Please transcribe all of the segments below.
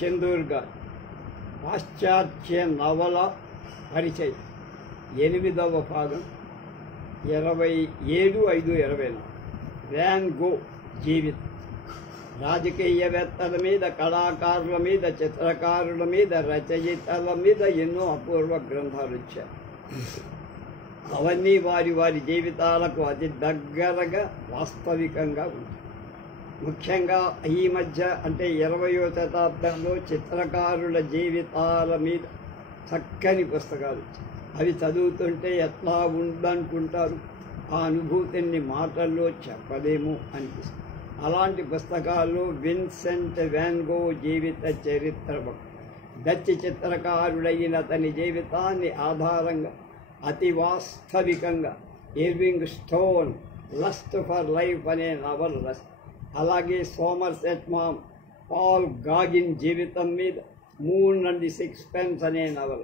చందూర్ గారు పాశ్చాత్య నవల పరిచయం 8వ భాగం 27/5/24 వ్యాన్ గో జీవితం. రాజకీయవేత్తల మీద, కళాకారుల మీద, చిత్రకారుల మీద, రచయితల మీద ఎన్నో అపూర్వ గ్రంథాలు వచ్చాయి. అవన్నీ వారి వారి జీవితాలకు అతి దగ్గరగా వాస్తవికంగా ఉంటాయి. ముఖ్యంగా ఈ మధ్య అంటే 20వ శతాబ్దంలో చిత్రకారుల జీవితాల మీద చక్కని పుస్తకాలు వచ్చాయి. అవి చదువుతుంటే ఎట్లా ఉందనుకుంటారు, ఆ అనుభూతిని మాటల్లో చెప్పలేము అనిపిస్తుంది. అలాంటి పుస్తకాల్లో విన్సెంట్ వ్యాన్ గో జీవిత చరిత్ర డచ్ చిత్రకారుడైన అతని జీవితాన్ని ఆధారంగా అతి వాస్తవికంగా Irving stone lust for life అనే నవల రాశారు. అలాగే సోమర్సెట్ మామ్ పాల్ గాగిన్ జీవితం మీద మూన్ అండ్ ది సిక్స్పెన్స్ అనే నవల,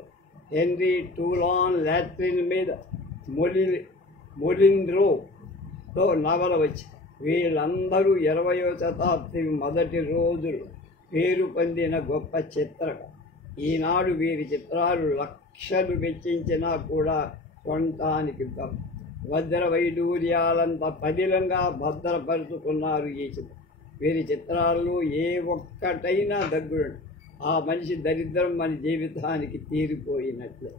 హెన్రీ టూలాన్ లాట్రిన్ మీద మొలిన్రోతో నవల వచ్చి వీళ్ళందరూ 20వ శతాబ్ది మొదటి రోజులు పేరు పొందిన గొప్ప చిత్రకారులు. ఈనాడు వీరి చిత్రాలు లక్షలు వెచ్చించినా కూడా కొనటానికి వజ్ర వైడూర్యాలంత పదిలంగా భద్రపరుచుకున్నారు ఈ చిత్రం. వీరి చిత్రాల్లో ఏ ఒక్కటైనా దగ్గుడు ఆ మనిషి దరిద్రం మన జీవితానికి తీరిపోయినట్లే.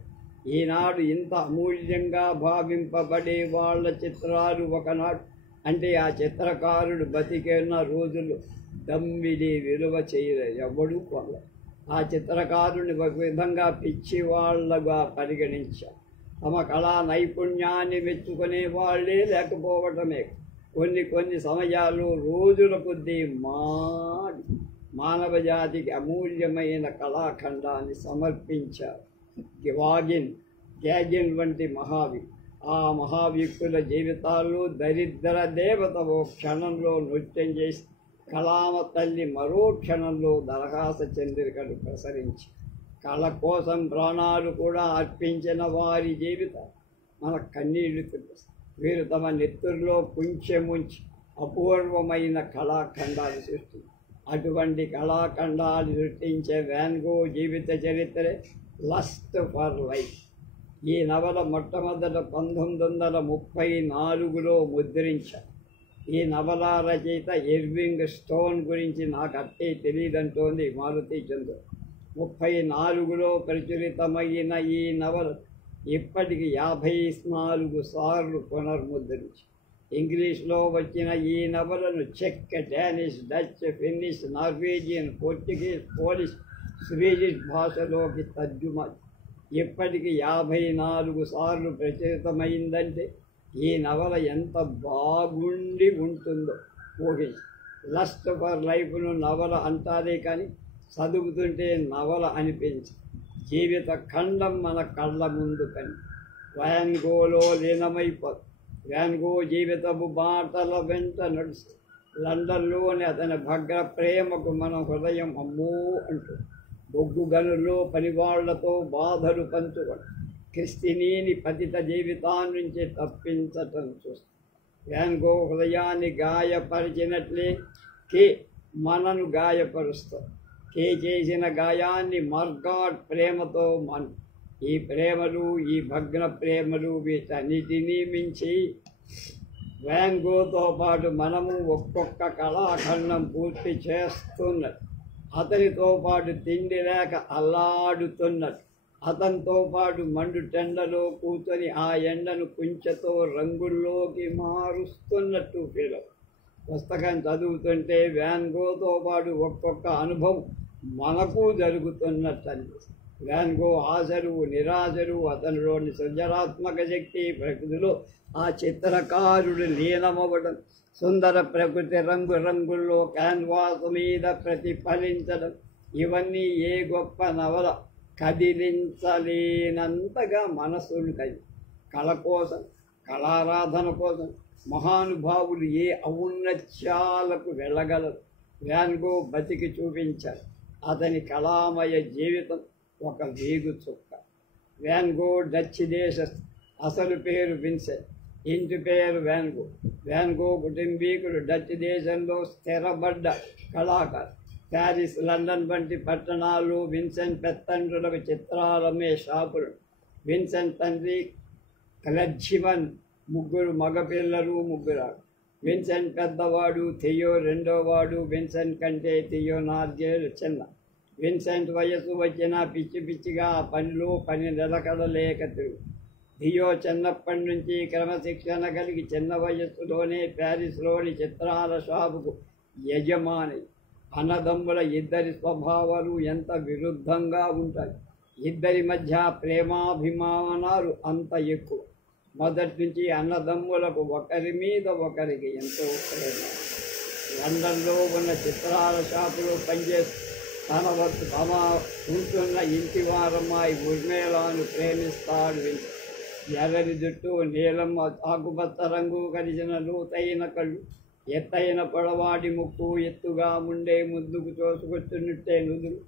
ఈనాడు ఇంత అమూల్యంగా భావింపబడే వాళ్ళ చిత్రాలు ఒకనాడు అంటే ఆ చిత్రకారుడు బతికేన్న రోజులు దమ్మిడి విలువ చేయలేదు, ఎవడూ కొనలేదు. ఆ చిత్రకారుని ఒక విధంగా పిచ్చి వాళ్ళగా పరిగణించారు. తమ కళా నైపుణ్యాన్ని మెచ్చుకునే వాళ్ళే లేకపోవటమే కొన్ని సమయాల్లో రోజుల కొద్దీ మానవ జాతికి అమూల్యమైన కళాఖండాన్ని సమర్పించారు. గ్యాగిన్ వంటి ఆ మహావ్యక్తుల జీవితాల్లో దరిద్ర దేవత ఓ క్షణంలో నృత్యం చేసి కళామ తల్లి మరో క్షణంలో దరహాస చంద్రికలు ప్రసరించి కళ కోసం ప్రాణాలు కూడా అర్పించిన వారి జీవితం మన కన్నీళ్లు తెప్పిస్తారు. వీరు తమ నెత్తుల్లో ముంచి అపూర్వమైన కళాఖండాలు సృష్టించారు. అటువంటి కళాఖండాలు సృష్టించే వ్యాన్ గో జీవిత చరిత్రే లస్ట్ ఫర్ లైఫ్. ఈ నవల మొట్టమొదట 1934లో ముద్రించారు. ఈ నవల రచయిత ఇర్వింగ్ స్టోన్ గురించి నాకు అట్టే తెలియదంటోంది మారుతి చంద్ర. 34లో ప్రచురితమైన ఈ నవల ఇప్పటికి 54 సార్లు పునర్ముద్రించి. ఇంగ్లీష్లో వచ్చిన ఈ నవలను చెక్, Danish, Dutch, Finnish, Norwegian, Portuguese, Polish, Swedish భాషలోకి తర్జుమా ఇప్పటికి 54 సార్లు ప్రచురితమైందంటే ఈ నవల ఎంత బాగుండి ఉంటుందో ఊహించి. లస్ట్ ఫర్ లైఫ్ను నవల అంటారే కానీ చదువుతుంటే నవల అనిపించి జీవిత ఖండం మన కళ్ళ ముందు కని వ్యాన్ గోలో లీనమైపోతుంది. వ్యాన్ గో జీవితపు బాటల వెంట నడుస్తూ లండన్లోని అతని భగ్ర ప్రేమకు మన హృదయం అమ్మో అంటూ బొగ్గు గనుల్లో పనివాళ్లతో బాధలు పంచుకొని క్రిస్టినీని పతిత జీవితాన్నించి తప్పించటం చూస్తాం. వ్యాన్ గో హృదయాన్ని గాయపరిచినట్లే కే మనను గాయపరుస్తారు. కే చేసిన గాయాన్ని మార్గాట్ ప్రేమతో ఈ ప్రేమలు, ఈ భగ్న ప్రేమలు వీటన్నిటినీ మించి వ్యాన్ గోతో పాటు మనము ఒక్కొక్క కళాఖండం పూర్తి చేస్తున్నట్టు, అతనితో పాటు తిండి లేక అల్లాడుతున్నట్టు, అతనితో పాటు మండు టెండలో కూర్చొని ఆ ఎండను కుంచెతో రంగుల్లోకి మారుస్తున్నట్టు ఫీల్. పుస్తకం చదువుతుంటే వ్యాన్ గోతో పాటు ఒక్కొక్క అనుభవం మనకు జరుగుతున్నట్టు అనిపిస్తుంది. వ్యాన్ గో ఆశలు, నిరాశలు, అతనిలోని సృజనాత్మక శక్తి, ప్రకృతిలో ఆ చిత్రకారుడు లీనమవ్వడం, సుందర ప్రకృతి రంగుల్లో క్యాన్వాస్ మీద ప్రతిఫలించడం, ఇవన్నీ ఏ గొప్ప నవల కదిలించలేనంతగా మనసుంటాయి. కళ కోసం, కళారాధన కోసం మహానుభావులు ఏ ఔన్నత్యాలకు వెళ్ళగలరు. వ్యాన్ గో బతికి చూపించారు. అతని కళామయ జీవితం ఒక వేగు చుక్క. వ్యాన్ గో డచ్ దేశ అసలు పేరు విన్సెంట్, ఇంటి పేరు వ్యాన్ గో కుటుంబీకుడు డచ్ దేశంలో స్థిరపడ్డ కళాకారు. ప్యారిస్, లండన్ వంటి పట్టణాలు విన్సెంట్ పెత్తండ్రులకు చిత్రాలమ్మే షాపులు. విన్సెంట్ తండ్రి క్లెర్జిమన్, ముగ్గురు మగపిల్లలు, ముగ్గురు. విన్సెంట్ పెద్దవాడు, థియో రెండోవాడు. విన్సెంట్ కంటే థియో 4 ఏళ్ళు చిన్న. విన్సెంట్ వయసు వచ్చినా పిచ్చి పిచ్చిగా పని నిలకడలేక తిరుగు. థియో చిన్నప్పటి నుంచి క్రమశిక్షణ కలిగి చిన్న వయస్సులోనే ప్యారిస్లోని చిత్రాల షాపుకు యజమాని. అన్నదమ్ముల ఇద్దరి స్వభావాలు ఎంత విరుద్ధంగా ఉంటాయి. ఇద్దరి మధ్య ప్రేమాభిమానాలు అంత ఎక్కువ. మొదటి నుంచి అన్నదమ్ములకు ఒకరి మీద ఒకరికి ఎంతో ప్రేమ. లండన్లో ఉన్న చిత్రాల షాపులో పనిచేస్తూ తమ ఉంటున్న ఇంటి వారమ్మాయి ఉర్మిళను ప్రేమిస్తాడు విన్సెంట్. ఎర్రని జుట్టు, నీలం ఆకుపచ్చ రంగు కలిసిన లోతైన కళ్ళు, ఎత్తైన పొడవాటి ముక్కు, ఎత్తుగా ముండే ముద్దుకు తోసుకొచ్చున్నట్టే నుదురు,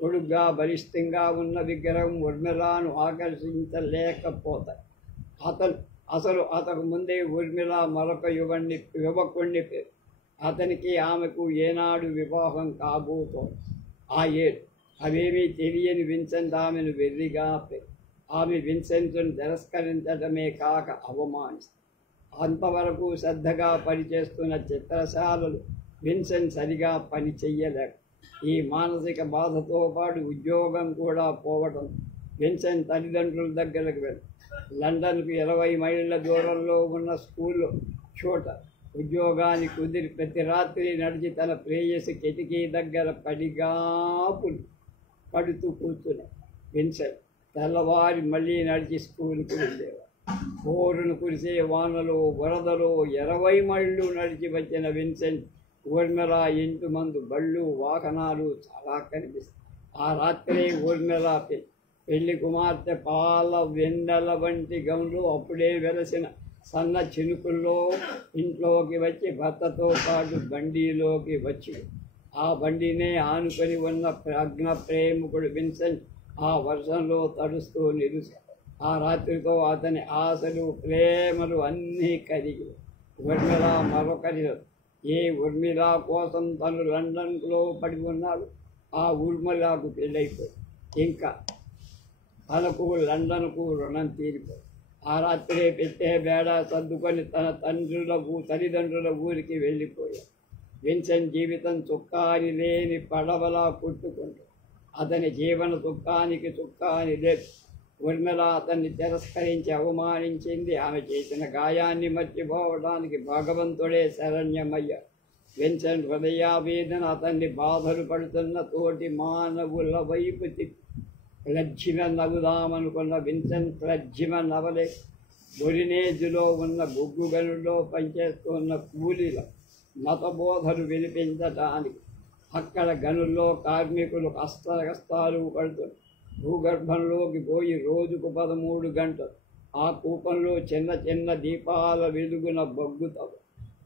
పొడుగ్గా బలిష్టంగా ఉన్న విగ్రహం ఉర్మిళను ఆకర్షించలేకపోతాయి. అతను ముందే ఉర్మిళ మరొక యువకుణ్ణి పేరు. అతనికి ఆమెకు ఏనాడు వివాహం కాబోతోంది. ఆ ఏడు అవేమీ తెలియని విన్సెంట్ ఆమెను వెర్రిగా పేరు. ఆమె విన్సెంట్ను తిరస్కరించడమే కాక అవమానిస్తుంది. అంతవరకు శ్రద్ధగా పనిచేస్తున్న చిత్రశాలలు విన్సెంట్ సరిగా పని చెయ్యలేక ఈ మానసిక బాధతో పాటు ఉద్యోగం కూడా పోవడం విన్సెంట్ తల్లిదండ్రుల దగ్గరకు వెళ్ళి లండన్కు 20 మైళ్ళ దూరంలో ఉన్న స్కూల్లో చోట ఉద్యోగానికి కుదిరి ప్రతి రాత్రి నడిచి తన ప్రేయసి కిటికీ దగ్గర పడిగాపులు పడుతూ కూర్చుని విన్సెంట్ తెల్లవారి మళ్ళీ నడిచి స్కూల్కి వెళ్ళేవారు. బోరును కురిసే వానలో వరదలో 20 మైళ్ళు నడిచి వచ్చిన విన్సెంట్ ఊర్మిళ ఇంటి మందు బళ్ళు వాహనాలు చాలా కనిపిస్తాయి. ఆ రాత్రే ఊర్మిళ పెళ్లి కుమార్తె పాల వెన్నెల వంటి గౌన్లు అప్పుడే వెలసిన సన్న చినుకుల్లో ఇంట్లోకి వచ్చి భర్తతో పాటు బండిలోకి వచ్చి ఆ బండినే ఆనుకొని ఉన్న ప్రజ్ఞ ప్రేమికుడు విన్సెంట్ ఆ వర్షంలో తడుస్తూ నిలుసు. ఆ రాత్రితో అతని ఆశలు ప్రేమలు అన్నీ కరిగి ఉర్మిళ మరొకరిలో ఏ ఉర్మిళ కోసం తను లండన్లో పడి ఉన్నాడు ఆ ఉర్మిళకు పెళ్ళైపోయి ఇంకా తనకు లండన్కు రుణం తీరిపోయి ఆ రాత్రే పెట్టే బేడ సర్దుకొని తన తల్లిదండ్రుల ఊరికి వెళ్ళిపోయాడు. విన్సెంట్ జీవితం చుక్కాని లేని పడవలా పుట్టుకుంటూ అతని జీవన చుక్కానికి చుక్కాని లేదు. ఉర్మిళ అతన్ని తిరస్కరించి అవమానించింది. ఆమె చేసిన గాయాన్ని మర్చిపోవడానికి భగవంతుడే శరణ్యమయ్యాడు. విన్సెంట్ హృదయావేదన అతన్ని బాధలు పడుతున్న తోటి మానవుల వైపు తిప్పి క్లెర్జిమన్ నవ్వుదామనుకున్న విన్సెంట్ క్లెర్జిమన్ నవలే. బొరినేజులో ఉన్న బొగ్గు గనుల్లో పనిచేస్తున్న కూలీల మతబోధలు వినిపించటానికి అక్కడ గనుల్లో కార్మికులు కష్టాలు పడుతున్నారు. భూగర్భంలోకి పోయి రోజుకు 13 గంటలు ఆ కూపంలో చిన్న చిన్న దీపాల వెలుగున బొగ్గుతారు.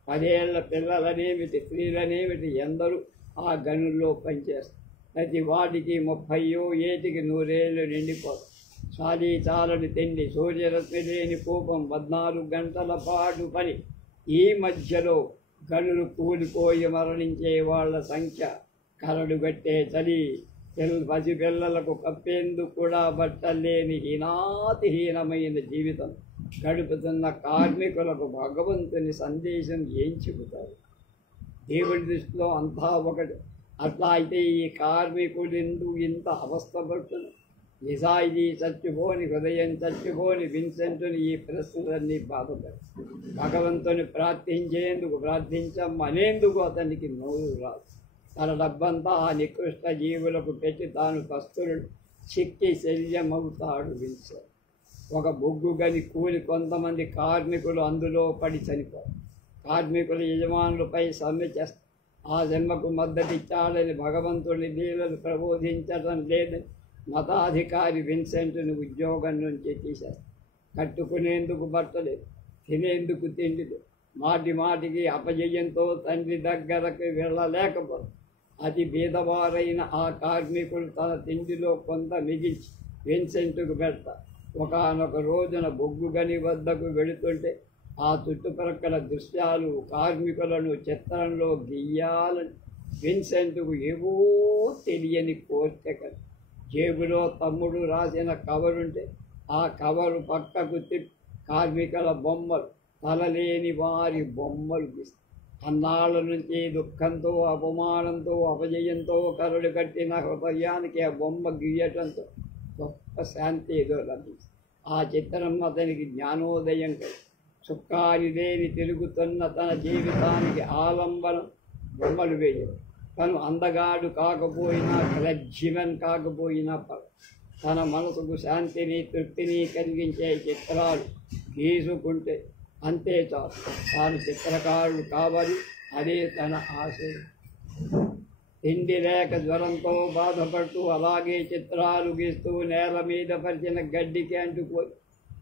10 ఏళ్ల పిల్లలనేమిటి స్త్రీలనేమిటి ఎందరూ ఆ గనుల్లో పనిచేస్తారు. ప్రతి వాటికి 30 ఏటికి 100 ఏళ్ళు నిండిపోతారు. చాలని తిండి, సూర్యరశ్మి లేని కూపం, 14 గంటల పాటు పని. ఈ మధ్యలో గనులు కూలిపోయి మరణించే వాళ్ళ సంఖ్య, కరడుగట్టే చలి, పసిపిల్లలకు కప్పేందుకు కూడా బట్టలేని హీనాతిహీనమైన జీవితం గడుపుతున్న కార్మికులకు భగవంతుని సందేశం ఏం చెబుతారు? దేవుడి దృష్టిలో అంతా ఒకటి. అట్లా అయితే ఈ కార్మికుడెందుకు ఇంత అవస్థపడుతుంది? నిజాయితీ చచ్చిపోని, హృదయం చచ్చిపోని విన్సెంట్ని ఈ ప్రశ్నలన్నీ బాధపడి భగవంతుని ప్రార్థించమనేందుకు అతనికి నోరు రాదు. తన డబ్బంతా ఆ నికృష్ట జీవులకు పెట్టి తాను కస్తురుడు చిక్కి శల్యమవుతాడు విన్సెంట్. ఒక బొగ్గు గని కూలి కొంతమంది కార్మికులు అందులో పడి చనిపోరు. కార్మికుల యజమానులపై సమ్మె చేస్తారు. ఆ జన్మకు మద్దతిచ్చాడని భగవంతుని లీలలు ప్రబోధించడం లేదని మతాధికారి విన్సెంట్ను ఉద్యోగం నుంచి తీశారు. కట్టుకునేందుకు బట్టలేదు, తినేందుకు తిండి లేదు. మాటికి అపజయంతో తండ్రి దగ్గరకు వెళ్ళలేకపోతే అతి బీదవారైన ఆ కార్మికులు తన తిండిలో కొంత మిగిల్చి విన్సెంట్కు పెడతారు. ఒకానొక రోజున బొగ్గు గని వద్దకు వెళుతుంటే ఆ చుట్టుప్రక్కల దృశ్యాలు కార్మికులను చిత్రంలో గీయాలని విన్సెంట్కు ఏవో తెలియని కోరిక. జేబులో తమ్ముడు రాసిన కవరుంటే ఆ కవరు పక్కకు తిప్పి కార్మికుల బొమ్మలు, తలలేని వారి బొమ్మలు గీస్తారు. అన్నాళ్ళ నుంచి దుఃఖంతో, అపమానంతో, అపజయంతో కరడు కట్టిన హృదయానికి ఆ బొమ్మ గీయటంతో గొప్ప శాంతి ఏదో లభిస్తుంది. ఆ చిత్రం అతనికి జ్ఞానోదయం కలిగి సుఖాలు లేని తిరుగుతున్న తన జీవితానికి ఆలంబనం బొమ్మలు వేయరు. తను అందగాడు కాకపోయినా, క్లబ్జిమన్ కాకపోయినా తన మనసుకు శాంతిని, తృప్తిని కలిగించే చిత్రాలు గీసుకుంటే అంతే చాలు. తాను చిత్రకారుడు కావాలి, అదే తన ఆశయం. తిండి లేక జ్వరంతో బాధపడుతూ అలాగే చిత్రాలు గీస్తూ నేల మీద పరిచిన గడ్డికి అంటుకోయి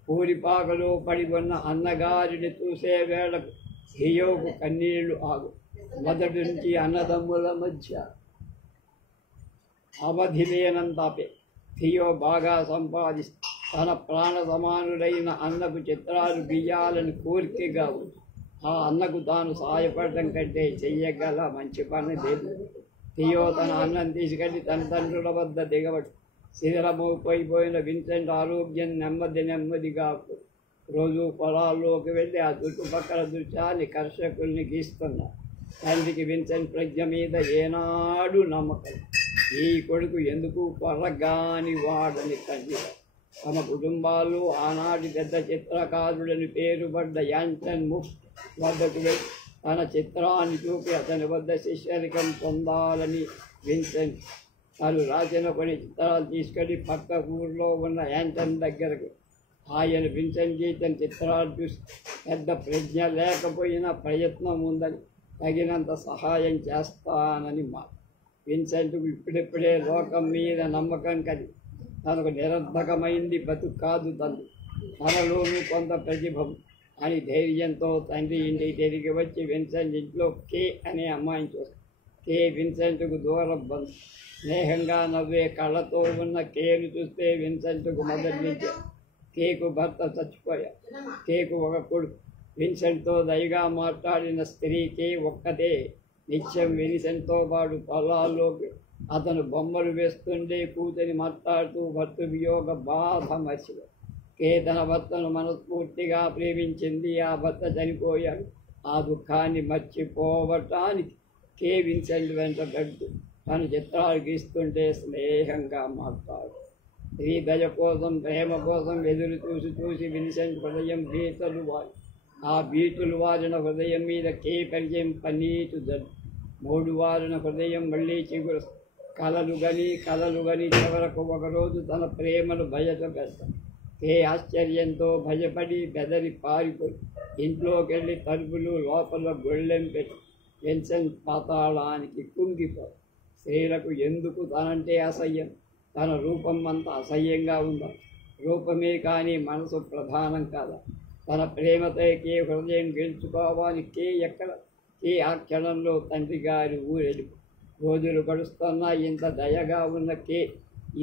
పూరిపాకలో పడి ఉన్న అన్నగారిని చూసే వేళకు హియోకు కన్నీళ్లు ఆగు. మొదటి నుంచి అన్నదమ్ముల మధ్య అవధి లేనంతాపే థియో బాగా సంపాదిస్తూ తన ప్రాణ సమానుడైన అన్నకు చిత్రాలు గీయాలని కోరికగా ఉంది. ఆ అన్నకు తాను సహాయపడటం కంటే చెయ్యగల మంచి పని లేదు. థియో తన అన్నం తీసుకెళ్లి తన తండ్రుల వద్ద దిగబడి శిథిలమైపోయిన విన్సెంట్ ఆరోగ్యం నెమ్మదిగా రోజు పొలాల్లోకి వెళ్ళి ఆ చుట్టుపక్కల దృశ్యాన్ని కర్షకుల్ని గీస్తున్నారు. తండ్రికి విన్సెంట్ ప్రజ్ఞ మీద ఏనాడు నమ్మకం. ఈ కొడుకు ఎందుకు పొరగాని వాడని తండ్రి. తమ కుటుంబాల్లో ఆనాటి పెద్ద చిత్రకారుడని పేరుపడ్డ యాంటన్ ముఫ్ట్ వద్దకు వెళ్ళి తన చిత్రాన్ని చూపి అతని వద్ద శిష్యరికం పొందాలని విన్సెంట్ తను రాసిన కొన్ని చిత్రాలు తీసుకెళ్ళి పక్క ఊళ్ళో ఉన్న యాంటన్ దగ్గరకు. ఆయన విన్సెంట్ గీతని చిత్రాలు చూసి పెద్ద ప్రజ్ఞ లేకపోయినా ప్రయత్నం ఉందని, తగినంత సహాయం చేస్తానని మాట. విన్సెంట్కు ఇప్పుడిప్పుడే లోకం మీద నమ్మకం కలిగి తనకు నిరర్ధకమైంది బతుకు కాదు తనలోనూ కొంత ప్రతిభం అని ధైర్యంతో తండ్రి ఇంటికి తిరిగి వచ్చి విన్సెంట్ ఇంట్లో కే అనే అమ్మాయిని చూస్తాడు. కే విన్సెంట్కు దూరం బంధు. స్నేహంగా నవ్వే కళ్ళతో ఉన్న కేను చూస్తే విన్సెంట్కు మొదటి నుంచి కేకు భర్త చచ్చిపోయాడు. కేకు ఒక కొడుకు. విన్సెంట్తో దయగా మాట్లాడిన స్త్రీ కే ఒక్కతే. నిత్యం విన్సెంట్తో పాటు పొలాల్లోకి అతను బొమ్మలు వేస్తుండే కూతురి మాట్లాడుతూ భర్త వియోగ బాధ మర్చిపోయాడు. కే తన భర్తను మనస్ఫూర్తిగా ప్రేమించింది. ఆ భర్త చనిపోయాడు. ఆ దుఃఖాన్ని మర్చిపోవటానికి కే విన్సెంట్ వెంట పెడుతూ తను చిత్రాలు గీస్తుంటే స్నేహంగా మాట్లాడు. స్త్రీ దయ కోసం, ప్రేమ కోసం ఎదురు చూసి విన్సెంట్ హృదయం బీటలు వారి. ఆ బీటులు వారిన హృదయం మీద కే పరిచయం పన్నీటు జడ్డు. మూడు వారిన హృదయం మళ్ళీ చిగురు. కలలు గని చివరకు ఒకరోజు తన ప్రేమను బయట పెడతాడు. కే ఆశ్చర్యంతో భయపడి బెదరి పారిపోయి ఇంట్లోకి వెళ్ళి తలుపులు లోపల గొళ్ళెం పెట్టి విన్సెంట్ పాతాళానికి కుంగిపోయి. స్త్రీలకు ఎందుకు తనంటే అసహ్యం? తన రూపం అంత అసహ్యంగా ఉందా? రూపమే కానీ మనసు ప్రధానం కాదా? తన ప్రేమతో కే హృదయం గెలుచుకోవాలి. కే ఎక్కడ? కే ఆ క్షణంలో తండ్రి గారి ఊరెళ్ళిపో. రోజులు గడుస్తున్నా ఇంత దయగా ఉన్న కే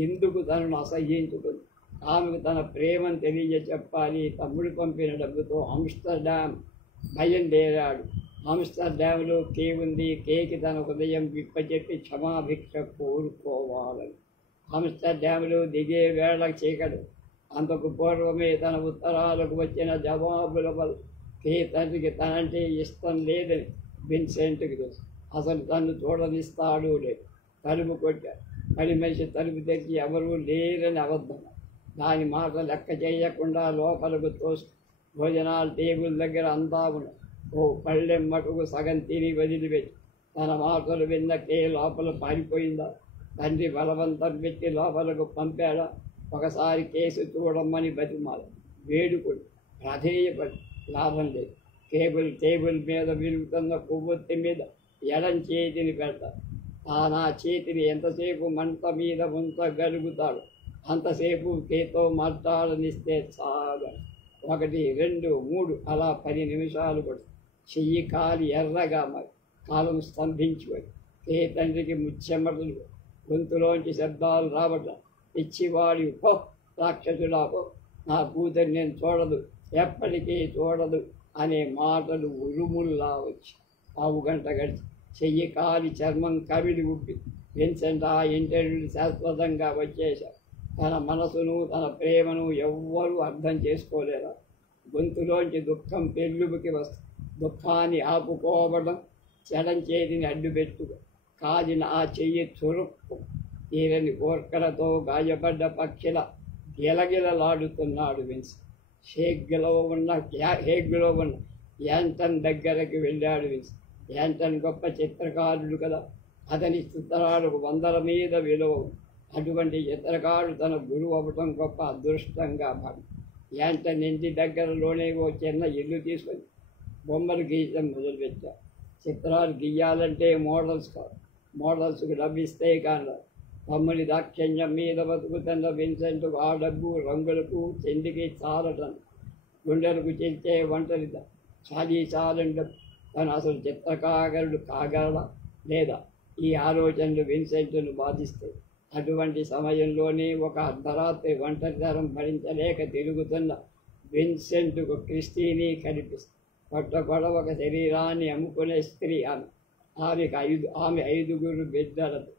ఎందుకు తనను అసహ్యించుకుంది? ఆమెకు తన ప్రేమను తెలియచెప్పాలి. తమ్ముడు పంపిన డబ్బుతో ఆమ్స్టర్డామ్ బయలుదేరాడు. ఆమ్స్టర్డామ్లో కే ఉంది. కేకి తన హృదయం విప్పచెప్పి క్షమాభిక్ష కోరుకోవాలని. ఆమ్స్టర్డామ్లో దిగే వేళ చీకడు. అంతకు పూర్వమే తన ఉత్తరాలకు వచ్చిన జవాబుల వల్ల కే తండ్రికి తనంటే ఇష్టం లేదని విన్సెంట్కి తెలుసు. అసలు తను చూడనిస్తాడు లేదు. తలుపు కొట్టాడు. పని మనిషి తలుపు తెచ్చి ఎవరూ లేరని అబద్ధం. దాని మాట లెక్క చేయకుండా లోపలకు తోసి భోజనాలు టేబుల్ దగ్గర అంతా ఉన్నాయి. ఓ పళ్ళెం మటుకు సగం తిని వదిలిపెట్టి తన మాటలు విన్న కే లోపల పారిపోయిందా? తండ్రి బలవంతం పెట్టి లోపలకు పంపాడా? ఒకసారి కేసు చూడమని బతిమాల వేడుకుడు ప్రాధేయపడి లాభం లేదు. టేబుల్ మీద విరుగుతున్న కొవ్వొత్తి మీద ఎడం చేతిని పెడతాడు. తానా చేతిని ఎంతసేపు మంట మీద ఉంచగలుగుతాడు అంతసేపు కేతో మాట్లాడనిస్తే చాలా. 1, 2, 3 అలా 10 నిమిషాలు కూడా చెయ్యి కాలి ఎర్రగా మరి కాలం స్తంభించిపోయి కే తండ్రికి ముచ్చెమటలు గొంతులోంచి శబ్దాలు రావట. పిచ్చివాడి పో, రాక్షసుడా పో, నా కూతురు నేను చూడదు, ఎప్పటికీ చూడదు అనే మాటలు ఉరుముల్లా వచ్చి 1/2 గంట గడిచి చెయ్యి కాలి చర్మం కవిలి ఉప్పి విన్సెంట్ ఆ ఇంటర్వ్యూలు శాశ్వతంగా వచ్చేశారు. తన మనసును తన ప్రేమను ఎవ్వరూ అర్థం చేసుకోలేరు. గొంతులోంచి దుఃఖం పెళ్ళుబుకి వస్తుంది. దుఃఖాన్ని ఆపుకోవడం చెడం చేతిని అడ్డుపెట్టు కాలిన ఆ చెయ్యి చురుక్కు తీరని కోర్కలతో గాయపడ్డ పక్షిల గిలగిలలాడుతున్నాడు విన్సెంట్. హేగ్లో ఉన్న యాంటన్ దగ్గరకు వెళ్ళాడు విన్సెంట్. యాంటన్ గొప్ప చిత్రకారుడు కదా, అతని చిత్రాలకు 100 మీద విలువ. అటువంటి చిత్రకారుడు తన గురువు అవ్వటం గొప్ప అదృష్టంగా భావి. యాంటన్ ఇంటి దగ్గరలోనే ఓ చిన్న ఇల్లు తీసుకొని బొమ్మలు గీయటం మొదలుపెట్టారు. చిత్రాలు గీయాలంటే మోడల్స్ కాదు, మోడల్స్కి డబ్బిస్తే కానీ తమ్ముడి దాక్షిణ్యం మీద బతుకుతున్న విన్సెంట్కు ఆ డబ్బు రంగులకు చెందికి చాలటం గుండెలకు చెల్చే ఒంటరిద చాలండ. తను అసలు చిత్రకారుడు కాగలడా లేదా? ఈ ఆలోచనలు విన్సెంట్ను బాధిస్తాయి. అటువంటి సమయంలోనే ఒక అర్ధరాత్రి ఒంటరితనం భరించలేక తిరుగుతున్న విన్సెంట్కు క్రిస్టీని కనిపిస్తుంది. ఒక శరీరాన్ని అమ్ముకునే స్త్రీ ఆమె 5 బిడ్డలతో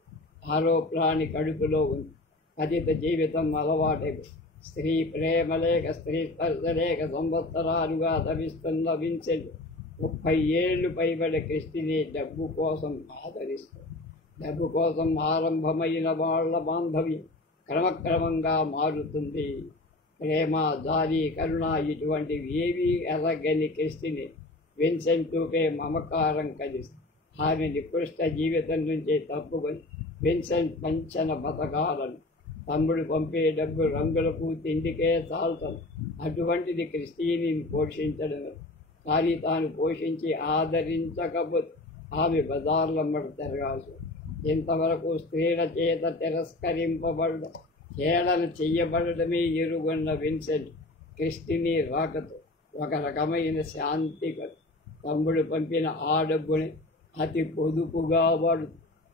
ఆరో ప్రాణి కడుపులో ఉంది. పతిత జీవితం అలవాటైంది. స్త్రీ ప్రేమ లేక స్త్రీ స్పర్శ లేక సంవత్సరాలుగా తవిస్తున్న విన్సెంట్ 30 ఏళ్ళు పైబడి క్రిస్టిని డబ్బు కోసం ఆదరిస్తారు. డబ్బు కోసం ఆరంభమైన వాళ్ళ బాంధవ్యం క్రమక్రమంగా మారుతుంది. ప్రేమ, జాలి, కరుణ ఇటువంటివి ఏవీ ఎరగని క్రిస్టిని విన్సెంట్పై మమకారం కలిసి ఆమె నికృష్ట జీవితం నుంచి తప్పుకొని విన్సెంట్ పంచన బతకాలను. తమ్ముడు పంపే డబ్బు రంగులకు తిండికే చాలుతాను. అటువంటిది క్రిస్టీని పోషించడం. కానీ తాను పోషించి ఆదరించకపోతే ఆమె బజార్లమ్మడి తిరగాల్సి. ఇంతవరకు స్త్రీల చేత తిరస్కరింపబడడం, హేళన చెయ్యబడమే ఎరుగొన్న విన్సెంట్ క్రిస్టిని రాకతో ఒక రకమైన శాంతి కలు. తమ్ముడు పంపిన ఆ డబ్బుని అతి పొదుపుగా వాడు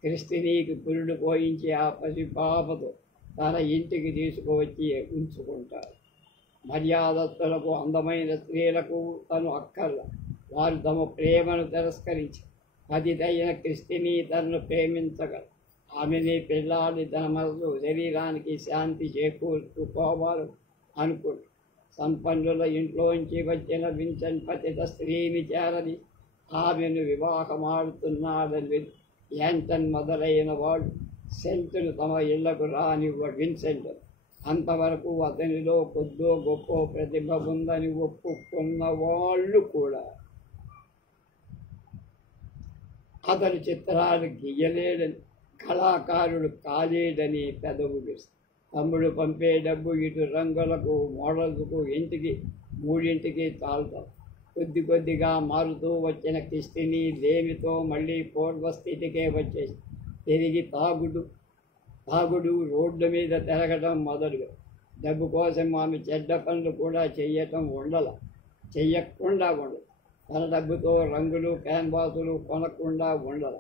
క్రిస్టినీకి పురుడు పోయించి ఆ పసిపాపతో తన ఇంటికి తీసుకువచ్చి ఉంచుకుంటారు. మర్యాదస్తులకు, అందమైన స్త్రీలకు తను అక్కర్ల. వారు తమ ప్రేమను తిరస్కరించి పతిదైన క్రిస్టిని తనను ప్రేమించగలరు. ఆమెని పెళ్ళాడి తన మనసు శరీరానికి శాంతి చేకూర్చుకోవాలి అనుకుంటారు. సంపన్నుల ఇంట్లోంచి వచ్చిన విన్సెంట్ పతిత స్త్రీని చేరని ఆమెను వివాహమాడుతున్నాడని యాంటన్ మొదలైన వాడు సెంటును తమ ఇళ్లకు రానివ్వ విన్సెంట్. అంతవరకు అతనిలో కొద్దో గొప్ప ప్రతిభ ఉందని ఒప్పుకున్న వాళ్ళు కూడా అతని చిత్రాలు గీయలేడని, కళాకారుడు కాలేడని పెదవు వేస్తారు. తమ్ముడు పంపే డబ్బు ఇటు రంగులకు, మోడల్స్కు, ఇంటికి 3 చాలుతారు. కొద్దిగా మారుతూ వచ్చిన క్రిస్టిని లేమితో మళ్ళీ పూర్వస్థితికే వచ్చేసి తిరిగి తాగుడు రోడ్ల మీద తిరగటం మొదలుగా. డబ్బు కోసం ఆమె చెడ్డ పనులు కూడా చెయ్యకుండా ఉండదు. తన డబ్బుతో రంగులు, క్యాన్వాసులు కొనకుండా ఉండదు.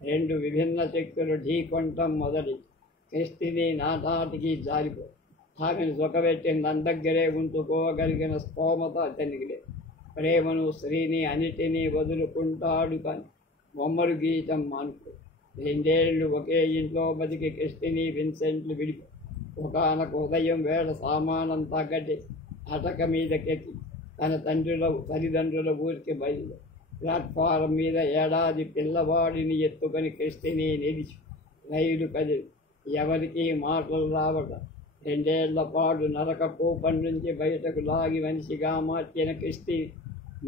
2 విభిన్న శక్తులు ఢీకొంటం మొదటి క్రిస్టిని నాటికి జారిపో. ఆమెను సుఖపెట్టి తన దగ్గరే ఉంచుకోగలిగిన స్తోమత అతనికి లేదు. ప్రేమను, స్త్రీని అన్నిటినీ వదులుకుంటాడు కానీ బొమ్మలు గీయటం మానుకో. 2 ఏళ్ళు ఒకే ఇంట్లో బతికి క్రిస్టిని విన్సెంట్లు విడిపో. ఒకనొక ఉదయం వేళ సామానంతా కట్టి అటక మీదకెక్కి తన తల్లిదండ్రుల ఊరికి బయలు. ప్లాట్ఫారం మీద ఏడాది పిల్లవాడిని ఎత్తుకొని క్రిస్టిని నిలిచి రైలు కదిలి. ఎవరికీ మాటలు రావట. 2 ఏళ్ల పాటు నరక కూపం నుంచి బయటకు లాగి మనిషిగా మార్చిన క్రిస్టి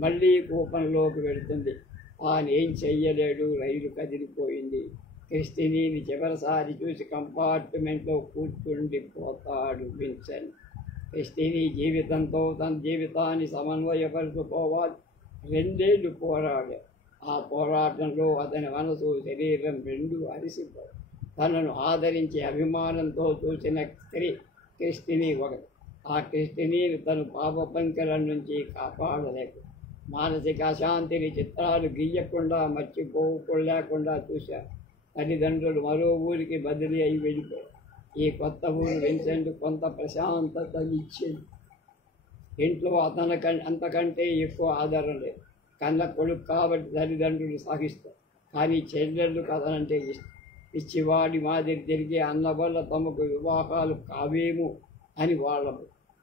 మళ్ళీ కూపంలోకి వెళుతుంది. తానేం చెయ్యలేడు. రైలు కదిలిపోయింది. క్రిస్టిని చివరిసారి చూసి కంపార్ట్మెంట్లో కూర్చుండిపోతాడు విన్సెంట్. క్రిస్టిని జీవితంతో తన జీవితాన్ని సమన్వయపరుచుకోవాలి. 2 ఏళ్ళు పోరాడాడు. ఆ పోరాటంలో అతని మనసు, శరీరం 2 అలసిపోయాయి. తనను ఆదరించి అభిమానంతో చూసిన స్త్రీ క్రిస్టిని ఒకటి. ఆ క్రిస్టినీని తను పాప పంకలం నుంచి కాపాడలేక మానసిక అశాంతిని చిత్రాలు గీయకుండా, మర్చిపోలేకుండా చూశారు. తల్లిదండ్రులు మరో ఊరికి బదిలీ అయి వెళ్ళిపోయారు. ఈ కొత్త ఊరు విన్సెంట్ కొంత ప్రశాంతత ఇచ్చింది. ఇంట్లో అంతకంటే ఎక్కువ ఆధారం లేదు. కన్న కొడుకు కాబట్టి తల్లిదండ్రులు సాగిస్తారు. కానీ చెల్లెళ్ళు కథనంటే పిచ్చివాడి మాదిరి తిరిగి అన్న వల్ల తమకు వివాహాలు కావేమో అని వాళ్ళ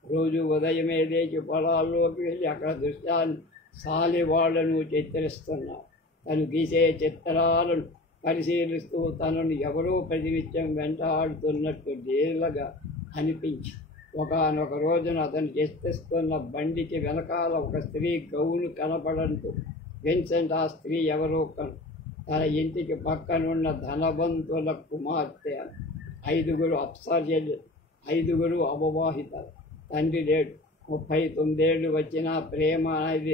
రోజు ఉదయమే లేచి పొలాల్లోకి వెళ్ళి అక్కడ దృశ్యాన్ని సాలి వాళ్లను చిత్రిస్తున్నారు. తను గీసే చిత్రాలను పరిశీలిస్తూ తనను ఎవరో ప్రతినిత్యం వెంటాడుతున్నట్టు డేలగా అనిపించి ఒకానొక రోజున అతను చిత్రిస్తున్న బండికి వెనకాల ఒక స్త్రీ గౌను కనపడంతో విన్సెంట్ ఆ స్త్రీ ఎవరో తన ఇంటికి పక్కనున్న ధనవంతుల కుమార్తె. 5 అప్సర్యలు, 5 అవివాహితలు. తండ్రి లేడు. 39 ఏళ్ళు వచ్చినా ప్రేమ అనేది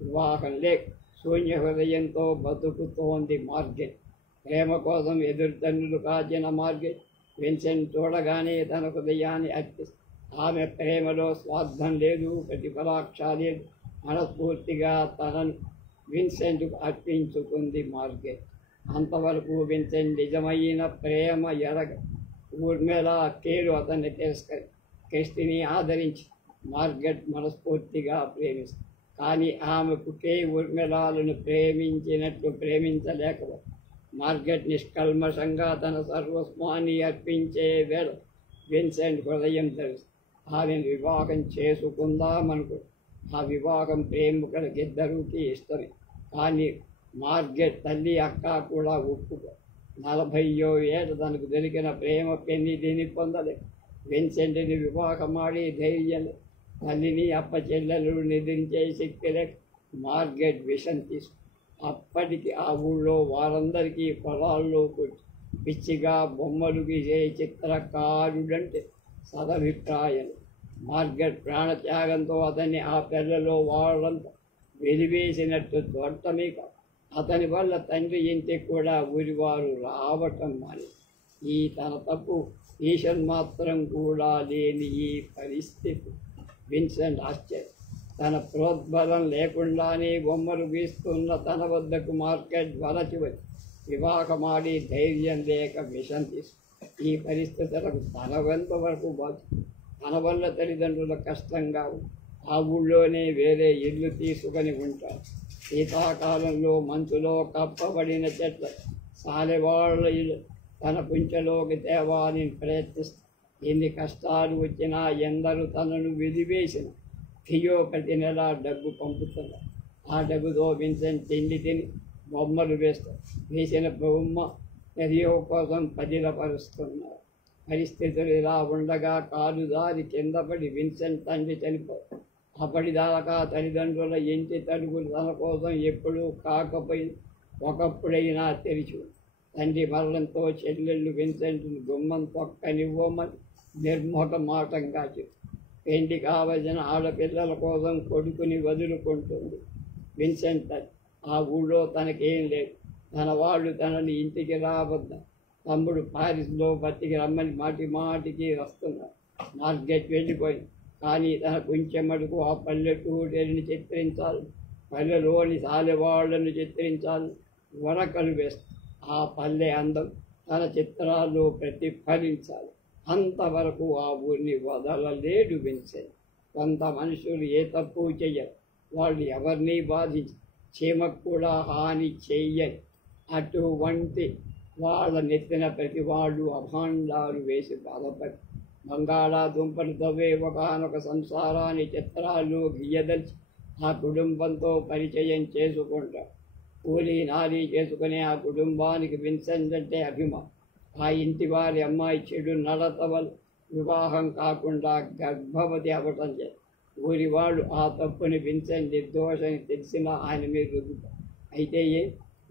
వివాహం లేక శూన్య హృదయంతో బతుకుతోంది మార్గెట్. ప్రేమ కోసం ఎదురుతన్నులు కాచిన మార్గెట్ విన్సెంట్ చూడగానే తన హృదయాన్ని అర్పిస్తుంది. ఆమె ప్రేమలో స్వార్థం లేదు, ప్రతిఫలాక్ష లేదు. మనస్ఫూర్తిగా తనను విన్సెంట్కు అర్పించుకుంది మార్గెట్. అంతవరకు విన్సెంట్ నిజమైన ప్రేమ ఎరగ. ఊర్మిళ కేరు అతన్ని క్రిస్టిని ఆదరించి మార్గెట్ మనస్ఫూర్తిగా ప్రేమిస్తుంది. కానీ ఆమెకు ఊర్మిళాలను ప్రేమించినట్లు ప్రేమించలేకపోతుంది. మార్గెట్ నిష్కల్మషంగా తన సర్వస్వాన్ని అర్పించే వేళ విన్సెంట్ హృదయం తెలుసు. ఆమెను వివాహం చేసుకుందామనుకో. ఆ వివాహం ప్రేమికులకిద్దరికీ ఇష్టమే. కానీ మార్గెట్ తల్లి అక్క కూడా ఒప్పుకో. 40వ ఏట తనకు దొరికిన ప్రేమ పెన్నిధిని పొందలేదు. విన్సెంట్ని వివాహమాడి ధైర్యం తల్లిని అప్ప చెల్లెలు నిద్రించే శక్తి లేక మార్గెట్ విషం తీసుకు. అప్పటికి ఆ ఊళ్ళో వారందరికీ పొలాల్లో పిచ్చిగా బొమ్మలు గీసే చిత్రకారుడంటే సదభిప్రాయం. మార్గెట్ ప్రాణత్యాగంతో అతన్ని ఆ పిల్లలో వాళ్ళంతా వెలివేసినట్టు చూడటమే కాదు, అతని వల్ల తండ్రి ఇంటికి కూడా ఊరివారు రావటం మాని. ఈ తన తప్పు ఈషన్ మాత్రం కూడా లేని ఈ పరిస్థితి విన్సెంట్ ఆశ్చర్యం. తన ప్రోద్బలం లేకుండానే బొమ్మలు గీస్తున్న తన వద్దకు మార్గెట్ వలచి వచ్చి వివాహమాడి ధైర్యం లేక విషం తీసుకు. ఈ పరిస్థితులకు తనవెంతవరకు బాధ. తన వల్ల తల్లిదండ్రుల కష్టంగా ఆ ఊళ్ళోనే వేరే ఇల్లు తీసుకొని ఉంటారు. శీతాకాలంలో మంచులో కప్పబడిన చెట్ల సాలెవాళ్ళ ఇల్లు తన పుంచెలోకి తేవాలని ప్రయత్నిస్తారు. ఎన్ని కష్టాలు వచ్చినా ఎందరూ తనను వెలివేసిన థియో ప్రతి నెల డబ్బు పంపుతున్నారు. ఆ డబ్బుతో విన్సెంట్ తిండి తిని బొమ్మలు వేస్తారు. వేసిన బొమ్మ థియో కోసం పదిలపరుస్తున్నారు. పరిస్థితులు ఇలా ఉండగా కాలు దారి కింద పడి విన్సెంట్ తండ్రి చనిపోయారు. అప్పటిదాకా తల్లిదండ్రుల ఇంటి తలుపులు తన కోసం ఎప్పుడూ కాకపోయి ఒకప్పుడైనా తెరిచి. తండ్రి మరణంతో చెల్లెళ్ళు విన్సెంట్ను గుమ్మం తొక్కనివ్వమని నిర్మోహమాటంగా చెప్పి పెండి కావలసిన ఆడపిల్లల కోసం కొడుకుని వదులుకుంటుంది. విన్సెంట్ ఆ ఊళ్ళో తనకేం లేదు. తన వాళ్ళు తనని ఇంటికి రావద్ద. తమ్ముడు పారిస్లో బతికి రమ్మని మాటి మాటికి వస్తున్నారు. మార్గెట్ వెళ్ళిపోయింది. కానీ తన కొంచెం మటుకు ఆ పల్లెటూరిని చిత్రించాలి, పల్లెలోని సాలెవాళ్లను చిత్రించాలి, వరకలు వేస్తారు. ఆ పల్లె అందం తన చిత్రాల్లో ప్రతిఫలించాలి. అంతవరకు ఆ ఊరిని వదలలేడు విన్సెంట్. కొంత మనుషులు ఏ తప్పు చెయ్యరు. వాళ్ళు ఎవరిని బాధించి చీమకు కూడా హాని చెయ్యరు. అటువంటి వాళ్ళ నెత్తిన ప్రతి వాళ్ళు అభాండాలు వేసి బాధపడి బంగాళాదుంపలు తవ్వే ఒకనొక సంసారాన్ని చిత్రాల్లో గీయదలిచి ఆ కుటుంబంతో పరిచయం చేసుకుంటారు. కూలీ నారీ చేసుకునే ఆ కుటుంబానికి విన్సెంట్ అంటే అభిమానం. ఆ ఇంటి వారి అమ్మాయి చెడు నడత వల్ల వివాహం కాకుండా గర్భవతి అవ్వటం చేత ఊరి వాళ్ళు ఆ తప్పుని విన్సెంట్ నిర్దోషని తెలిసినా ఆయన మీద రుద్దుతారు. అయితే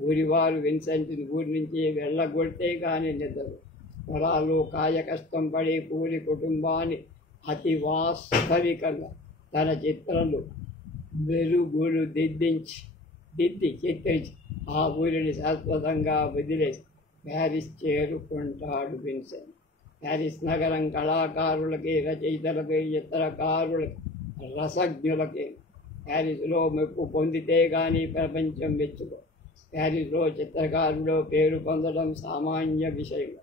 ఊరివారు విన్సెంట్ని ఊరి నుంచి వెళ్ళగొడితే కానీ నిద్రలు. పొలాలు కాయ కష్టం పడి కూలి కుటుంబాన్ని అతి వాస్తవికంగా తన చిత్రంలో మెరుగులు దిద్ది చిత్రించి ఆ ఊరిని శాశ్వతంగా వదిలేసి ప్యారిస్ చేరుకుంటాడు విన్సెంట్. ప్యారిస్ నగరం కళాకారులకి, రచయితలకి, చిత్రకారులకి, రసజ్ఞులకి ప్యారిస్లో మెప్పు పొందితే కానీ ప్రపంచం మెచ్చుకో. ప్యారిస్లో చిత్రకారులో పేరు పొందడం సామాన్య విషయం.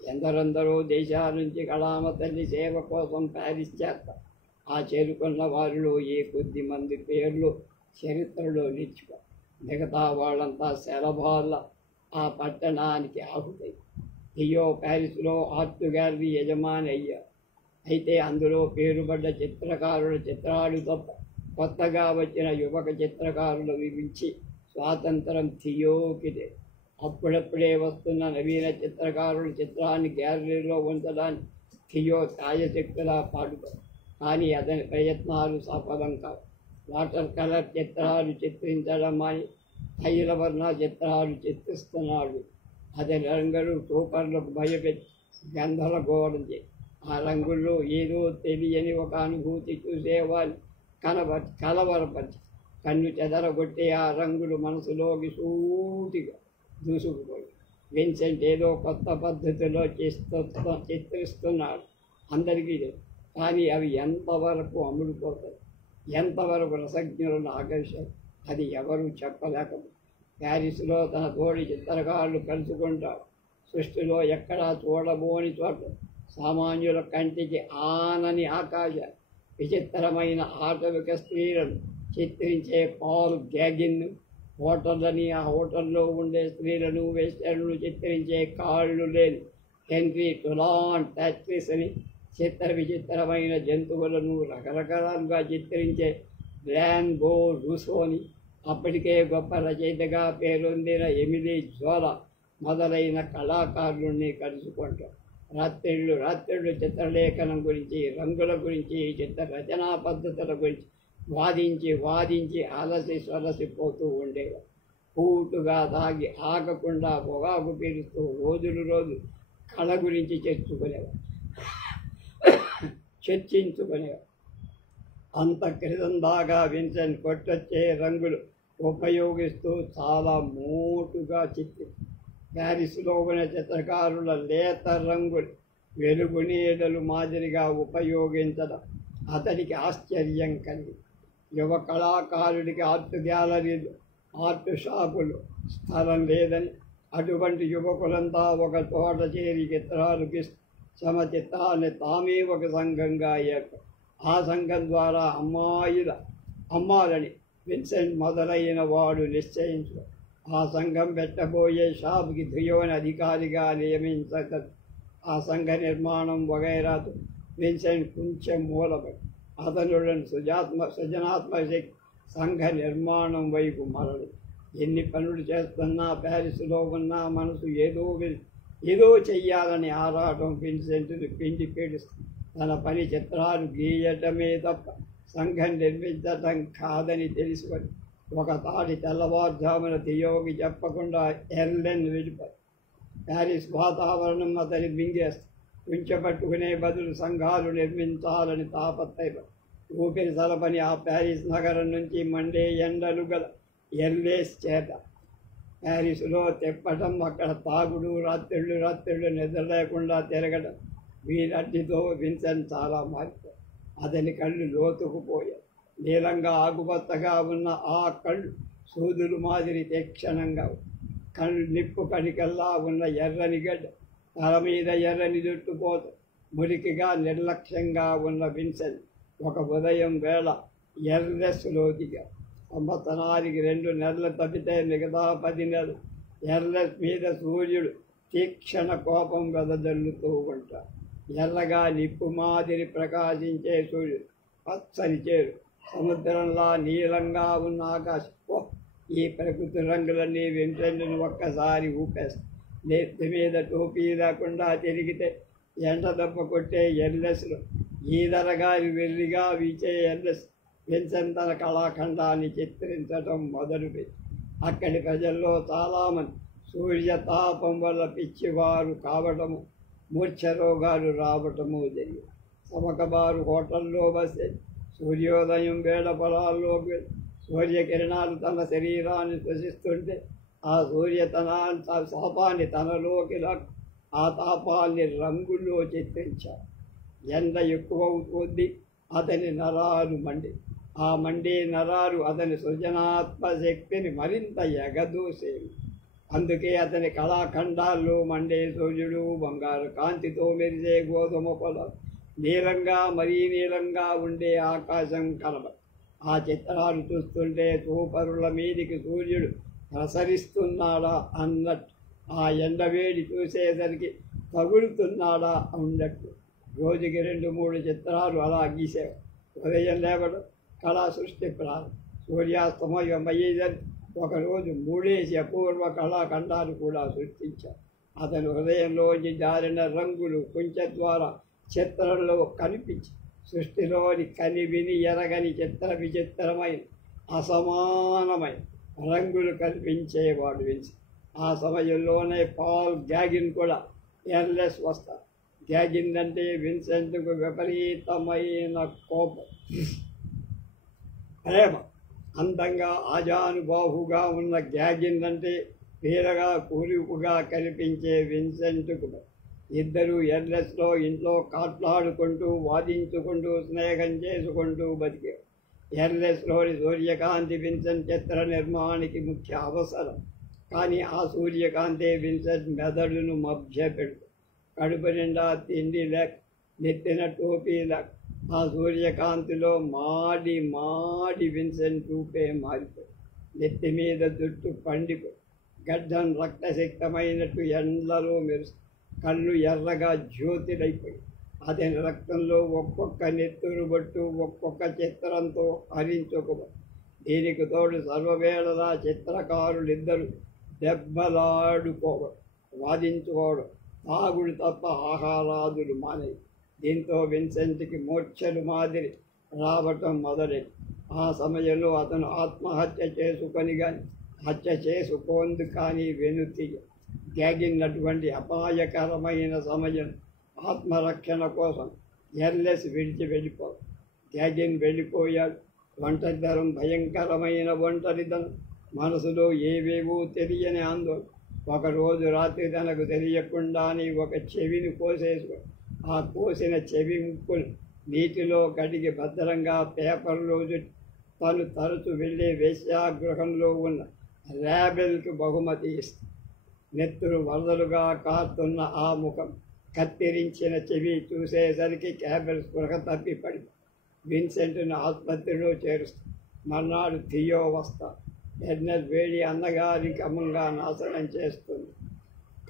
ఎందరెందరో దేశాల నుంచి కళామ తల్లి సేవ కోసం ప్యారిస్ చేస్తారు. ఆ చేరుకున్న వారిలో ఏ కొద్ది మంది పేర్లు చరిత్రలో నిలిచిపో. మిగతా వాళ్ళంతా శరభాల ఆ పట్టణానికి ఆహుతై. థియో ప్యారిస్లో ఆర్ట్ గ్యాలరీ యజమాని అయ్యారు. అయితే అందులో పేరుపడ్డ చిత్రకారుల చిత్రాలు తప్ప కొత్తగా వచ్చిన యువక చిత్రకారుల గురించి స్వాతంత్రం థియోకి లేదు. అప్పుడప్పుడే వస్తున్న నవీన చిత్రకారుల చిత్రాన్ని గ్యాలరీలో ఉంచడానికి థియో ఛాయశక్తిలా పాడుతాడు. కానీ అతని ప్రయత్నాలు సఫలం కావు. వాటర్ కలర్ చిత్రాలు చిత్రించడం అని తైలవర్ణ చిత్రాలు చిత్రిస్తున్నాడు. అతని రంగులు సూపర్లకు భయపెట్టి గంధలగోళం ఆ రంగుల్లో ఏదో తెలియని ఒక అనుభూతి చూసేవాడిని కలవరపరిచి కన్ను చెదరగొట్టే ఆ రంగులు మనసులోకి సూటిగా దూసుకుపోయి విన్సెంట్ ఏదో కొత్త పద్ధతిలో చిత్రిస్తున్నాడు. అందరికీ లేదు. కానీ అవి ఎంతవరకు అమ్ముడుపోతాయి, ఎంతవరకు రసజ్ఞులను ఆకర్షారు, అది ఎవరూ చెప్పలేకపోతే. ప్యారిస్లో తన తోడి చిత్రకారులు కలుసుకుంటారు. సృష్టిలో ఎక్కడా చూడబోని చోట సామాన్యుల కంటికి ఆనని ఆకాశ విచిత్రమైన ఆటవిక స్త్రీలను చిత్రించే పాల్ గ్యాగిన్, హోటళ్ళని ఆ హోటల్లో ఉండే స్త్రీలను వెస్టర్న్లు చిత్రించే కాళ్ళు లేని హెన్రీ టులాంట్ యాక్ట్రెస్ని, చిత్ర విచిత్రమైన జంతువులను రకరకాలుగా చిత్రించే ర్యాన్బో రూసోని, అప్పటికే గొప్ప రచయితగా పేరొందిన ఎమిలీ జోలా మొదలైన కళాకారులని కలుసుకుంటాం. రాత్రిళ్ళు చిత్రలేఖనం గురించి, రంగుల గురించి, చిత్ర రచనా పద్ధతుల గురించి వాదించి అలసిపోతూ ఉండేవారు. పూటుగా తాగి ఆగకుండా పొగాకు పీలుస్తూ రోజు కళ గురించి చర్చించుకునేవారు. అంత క్రితం దాకా విన్సెంట్ కొట్టొచ్చే రంగులు ఉపయోగిస్తూ చాలా మోటుగా ప్యారిస్లో ఉన్న చిత్రకారుల లేత రంగులు వెలుగు నీడలు మాదిరిగా ఉపయోగించడం అతనికి ఆశ్చర్యం కలిగింది. యువ కళాకారుడికి ఆర్ట్ గ్యాలరీలు, ఆర్ట్ షాపులు స్థలం లేదని, అటువంటి యువకులంతా ఒక చోట చేరి చిత్రాలకి సమచిత్రాన్ని తామే ఒక సంఘంగా ఏర్పడి ఆ సంఘం ద్వారా అమ్మాలని విన్సెంట్ మొదలైన వాడు నిశ్చయించు. ఆ సంఘం పెట్టబోయే షాప్కి థియోని అధికారిగా నియమించగలదు. ఆ సంఘ నిర్మాణం వగైరాతో విన్సెంట్ కొంచెం మూలపడి అతనులను సృజనాత్మక శక్తి సంఘ నిర్మాణం వైపు మరలి. ఎన్ని పనులు చేస్తున్నా ప్యారిస్లో ఉన్న మనసు ఏదో చెయ్యాలని ఆరాటం విన్సెంట్ని పిండి పీడిస్తుంది. తన పని చిత్రాలు గీయటమే తప్ప సంఘం నిర్మించటం కాదని తెలుసుకొని ఒక తాడి తెల్లవారుజామున థియోకి చెప్పకుండా ఎర్లెన్ వెళ్ళిపోయి ప్యారిస్ వాతావరణం అతని మింగేస్తుంది. ఉంచబట్టుకునే బదులు సంఘాలు నిర్మించాలని తాపత్రయపడి ఊపిరి సలపని ఆ ప్యారిస్ నగరం నుంచి మండే ఎండలు గల ఎర్లేస్ చేత ప్యారిస్లో తెప్పటం, అక్కడ తాగుడు, రాత్రిళ్ళు నిద్ర లేకుండా తిరగడం, వీరడ్డితో విన్సెంట్ చాలా మారిపోయాడు. అతని కళ్ళు లోతుకుపోయాయి. నీలంగా ఆకుపచ్చగా ఉన్న ఆ కళ్ళు సూదులు మాదిరి తీక్షణంగా, కళ్ళు నిప్పు కణికల్లా ఉన్న ఎర్రని గడ్డ, తల మీద ఎర్రని జుట్టుపోతూ మురికిగా నిర్లక్ష్యంగా ఉన్న విన్సెంట్ ఒక ఉదయం వేళ ఎర్లెస్లో దిగాడు. సంవత్సరానికి 2 నెలలు తప్పితే మిగతా 10 నెలలు ఎర్లెస్ మీద సూర్యుడు తీక్షణ కోపం వెదజల్లుతూ ఉంటాడు. ఎర్రగా నిప్పు మాదిరి ప్రకాశించే సూర్యుడు, పచ్చని చేరు, సముద్రంలా నీలంగా ఉన్న ఆకాశం. ఈ ప్రకృతి రంగులన్నీ విన్సెంట్ను ఒక్కసారి ఊపేస్తాయి. నెత్తి మీద టోపీ లేకుండా తిరిగితే ఎండ దెబ్బ కొట్టే ఎర్లెస్లో ఈదరగారి వెర్రిగా వీచే ఎర్లెస్ విన్సెంట్ తన కళాఖండాన్ని చిత్రించడం మొదలుపెట్టి అక్కడి ప్రజల్లో చాలామంది సూర్యతాపం వల్ల పిచ్చివారు కావటము, మూర్ఛ రోగాలు రావటము జరిగింది. సమకబారు హోటల్లో బసే సూర్యోదయం వేళ పొలాల్లోకి సూర్యకిరణాలు తన శరీరాన్ని శ్వసిస్తుంటే ఆ తాపాన్ని తనలోకి ఆ తాపాన్ని రంగుల్లో చిత్రించారు. ఎండ ఎక్కువవుతుంది, అతని నరాలు ఆ మండే నరాలు అతని సృజనాత్మక శక్తిని మరింత ఎగదూసేవి. అందుకే అతని కళాఖండాల్లో మండే సూర్యుడు, బంగారు కాంతితో మెరిసే గోధుమ పొలం, నీలంగా మరీ నీలంగా ఉండే ఆకాశం కనబడి ఆ చిత్రాలు చూస్తుంటే చూపరుల మీదికి సూర్యుడు ప్రసరిస్తున్నాడా అన్నట్టు, ఆ ఎండవేడి చూసేసరికి తగులుతున్నాడా అన్నట్టు. రోజుకి 2-3 చిత్రాలు అలా గీసేవాడు. ఉదయం లేవడం, కళా సృష్టి ప్రారంభం. సూర్యాస్తమయం అయ్యేసరికి ఒకరోజు 3 అపూర్వ కళాఖండాలు కూడా సృష్టించారు. అతను హృదయంలోంచి జారిన రంగులు కుంచె ద్వారా చిత్రంలో కనిపించి సృష్టిలోని కని విని ఎరగని విచిత్రమైన అసమానమైన రంగులు కల్పించేవాడు విన్సెంట్. ఆ సమయంలోనే పాల్ గ్యాగిన్ కూడా ఎర్లెస్ వస్తారు. గ్యాగిన్ అంటే విన్సెంట్కు విపరీతమైన కోపం, ప్రేమ. అందంగా ఆజానుబాహుగా ఉన్న గ్యాగిన్ అంటే వీరగా కూలిపుగా కనిపించే విన్సెంట్కు ఇద్దరు ఎర్లెస్లో ఇంట్లో కాట్లాడుకుంటూ వాదించుకుంటూ స్నేహం చేసుకుంటూ బతికారు. ఎర్లెస్లోని సూర్యకాంతి విన్సెంట్ చిత్ర నిర్మాణానికి ముఖ్య అవసరం. కానీ ఆ సూర్యకాంతి విన్సెంట్ మెదడును మభ్యపెడుతుంది. కడుపు నిండా తిండి లేక, నెత్తిన టోపీ లేక, ఆ సూర్యకాంతిలో మాడి మాడి విన్సెంట్ చూపే మారిపోయి, నెత్తి మీద జుట్టు పండిపోయి, గడ్డం రక్తశక్తమైనట్టు ఎండలో మెరుస్తుంది, కళ్ళు ఎర్రగా జ్యోతిలైపోయి, అతని రక్తంలో ఒక్కొక్క నెత్తురు బట్టు ఒక్కొక్క చిత్రంతో హరించుకోబడి, దీనికి తోడు సర్వవేళలా చిత్రకారులిద్దరూ దెబ్బలాడుకోవడం, వాదించుకోవడం, తాగుడు తప్ప ఆహారాదులు మానేవి. దీంతో విన్సెంట్కి మూర్ఛలు మాదిరి రావటం మొదలైంది. ఆ సమయంలో అతను ఆత్మహత్య చేసుకొని కానీ హత్య చేసుకోంది కానీ వెనుతీయ. గ్యాగిన్ అటువంటి అపాయకరమైన సమయం ఆత్మరక్షణ కోసం ఎర్లెస్ విడిచి వెళ్ళిపోయాడు. గ్యాగిన్ వెళ్ళిపోయాడు. ఒంటరితనం, భయంకరమైన ఒంటరితనం, మనసులో ఏవేవో తెలియని ఆందోళన. ఒకరోజు రాత్రి తనకు తెలియకుండానే ఒక చెవిని కోసేసుకొని ఆ కోసిన చెవి ముక్కులు నీటిలో కడిగి భద్రంగా పేపర్లో చుట్టి తను తరచు వెళ్ళే వేశ్యాగృహంలో ఉన్న ర్యాబెల్కి బహుమతి ఇస్తుంది. నెత్తురు వరదలుగా కారుతున్న ఆ ముఖం, కత్తిరించిన చెవి చూసేసరికి క్యాబెల్ స్పృహ తప్పి పడి విన్సెంట్ను ఆసుపత్రిలో చేరుస్తుంది. మర్నాడు థియో వస్తాడు. ఎర్నెల్ వేడి అన్నగారి క్రమంగా నాశనం చేస్తుంది.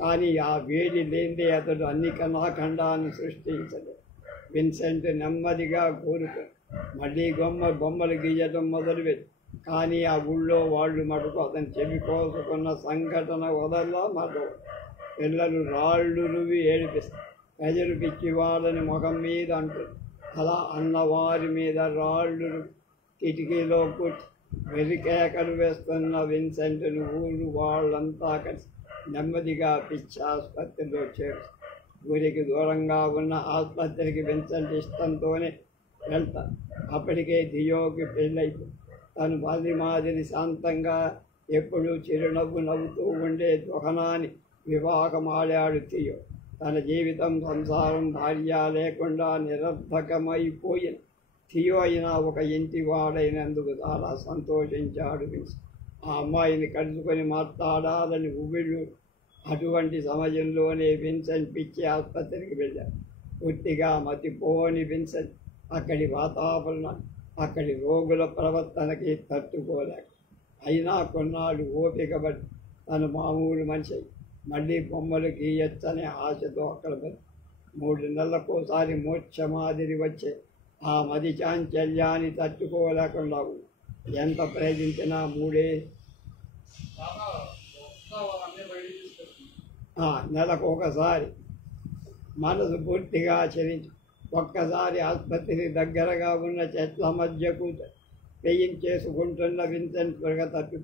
కానీ ఆ వేడి లేనిదే అతడు అన్ని కళాఖండాలను సృష్టించలేదు. విన్సెంట్ నెమ్మదిగా కోరుకొని మళ్ళీ బొమ్మలు గీయడం మొదలుపెట్టి, కానీ ఆ ఊళ్ళో వాళ్ళు మటుకు అతను చెవి కోసుకున్న సంఘటన వదల్లా మరొక. పిల్లలు రాళ్ళు రువి ఏడిపిస్తారు. ప్రజలు పిచ్చివాళ్ళని ముఖం మీద అంటారు. అలా అన్నవారి మీద రాళ్ళు కిటికీలో కూర్చి వెరికేకలు వేస్తున్న విన్సెంట్ను ఊరు వాళ్ళంతా కలిసి నెమ్మదిగా పిచ్చి ఆసుపత్రిలో చేరుస్తారు. ఊరికి దూరంగా ఉన్న ఆసుపత్రికి విన్సెంట్ ఇష్టంతోనే వెళ్తారు. అప్పటికే థియోకి పెళ్ళైపోయి తను మాదిరి శాంతంగా ఎప్పుడూ చిరునవ్వు నవ్వుతూ ఉండే జోహనాని వివాహమాడాడు థియో. తన జీవితం, సంసారం, భార్య లేకుండా నిరర్థకమైపోయిన థియో అయినా ఒక ఇంటి వాడైనందుకు చాలా సంతోషించాడు విన్సెంట్. ఆ అమ్మాయిని కలుసుకొని మాట్లాడాలని ఉవ్విళ్ళు. అటువంటి సమయంలోనే విన్సెంట్ పిచ్చి ఆసుపత్రికి వెళ్ళాడు. పూర్తిగా మతిపోని విన్సెంట్ అక్కడి వాతావరణం, అక్కడి రోగుల ప్రవర్తనకి తట్టుకోలేక, అయినా కొన్నాళ్ళు ఓపిక బట్టి తను మామూలు మనిషి మళ్ళీ బొమ్మలు గీయచ్చనే ఆశతో అక్కడ బతి 3 నెలలకోసారి మోక్ష మాదిరి వచ్చే ఆ మది చాంచల్యాన్ని తట్టుకోలేకుండా ఎంత ప్రయత్నించినా 3 నెలకు ఒకసారి మనసు పూర్తిగా చరించి ఒక్కసారి ఆసుపత్రి దగ్గరగా ఉన్న చెట్ల మధ్య కూర్చొని వేయించేసుకుంటున్న విన్సెంట్ తప్పి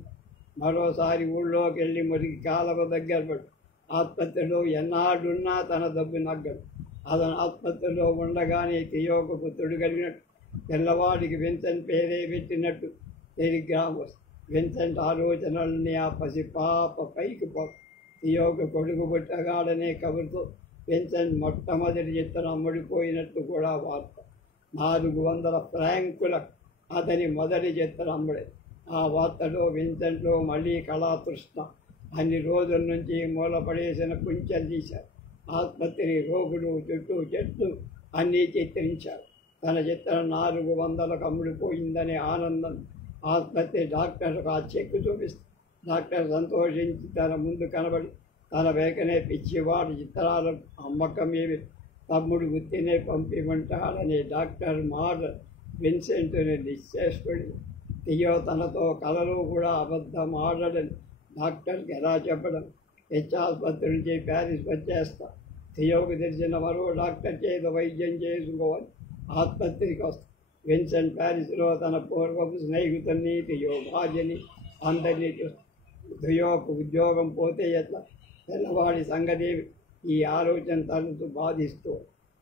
మరోసారి ఊళ్ళోకి వెళ్ళి మురికి కాలవ దగ్గర పడు. ఆసుపత్రిలో ఎన్నాడున్నా తన డబ్బు నగ్గడు. అతను ఆసుపత్రిలో ఉండగానే థియోకు పుత్రుడు కలిగినట్టు, పిల్లవాడికి విన్సెంట్ పేరే పెట్టినట్టు టెలిగ్రామ్ వస్తుంది. విన్సెంట్ ఆలోచనల్ని ఆ పసిపాప పైకి థియోకు కొడుకు పుట్టగాడనే కబురుతో విన్సెంట్ మొట్టమొదటి చిత్రం అమ్ముడిపోయినట్టు కూడా వార్త. 400 ఫ్రాంకుల అతని మొదటి చిత్రం అమ్ముడే. ఆ వార్తలో విన్సెంట్లో మళ్ళీ కళాతృష్ణ. అన్ని రోజుల నుంచి మూలపడేసిన కుంచెలు తీశారు. ఆసుపత్రి, రోగులు, చుట్టూ చెట్లు అన్నీ చిత్రించారు. తన చిత్రం 400లకు అమ్ముడుపోయిందనే ఆనందం ఆసుపత్రి డాక్టర్కు ఆ చెక్కు చూపిస్తుంది. డాక్టర్ సంతోషించి తన ముందు కనబడి తన వేకనే పిచ్చివాడు చిత్రాల అమ్మకమేమి తమ్ముడు గుర్తినే పంపిమంటాడని డాక్టర్ మాట విన్సెంట్ని నిశ్చేసుకుని తియో తనతో కలలో కూడా అబద్ధం ఆడడని డాక్టర్కి ఎలా చెప్పడం? ఆసుపత్రి నుంచి ప్యారిస్ వచ్చేస్తా. తియోకు తెలిసిన మరో డాక్టర్ చేత వైద్యం చేసుకోవాలి. ఆసుపత్రికి వస్తా. విన్సెంట్ ప్యారిస్లో తన పూర్వపు స్నేహితుని తియో భార్యని అందరినీ తియోకు ఉద్యోగం పోతే ఎట్లా? తెల్లవాడి సంగతి ఈ ఆలోచన తనతో బాధిస్తూ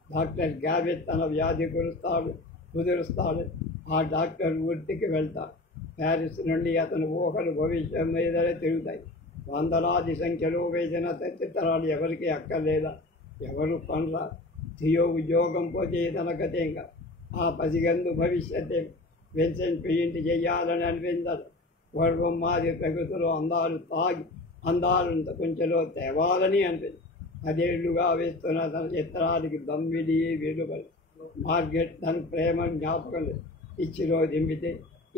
డాక్టర్ గ్యాబెట్ తన వ్యాధి కుదురుస్తాడు. ఆ డాక్టర్ వృత్తికి వెళ్తాడు. ప్యారిస్ నుండి అతను ఊహలు భవిష్యం మీదనే తిరుగుతాయి. వందలాది సంఖ్యలో వేసిన చిత్రాలు ఎవరికి అక్కర్లేదా? ఎవరు పనులా? థియో ఉద్యోగం పోతే తన గతేంగా ఆ పసిగందు భవిష్యత్తే. విన్సెంట్ పెయింట్ చెయ్యాలని అనిపించదు. పూర్వం మాది ప్రకృతిలో అందాలంత కొంచెంలో తేవాలని అనిపించింది. 10 ఏళ్లుగా వేస్తున్న తన చిత్రానికి దమ్మిడి వెలువలు. మార్గెట్ తన ప్రేమ జ్ఞాపకం పిచ్చిలో దింపితే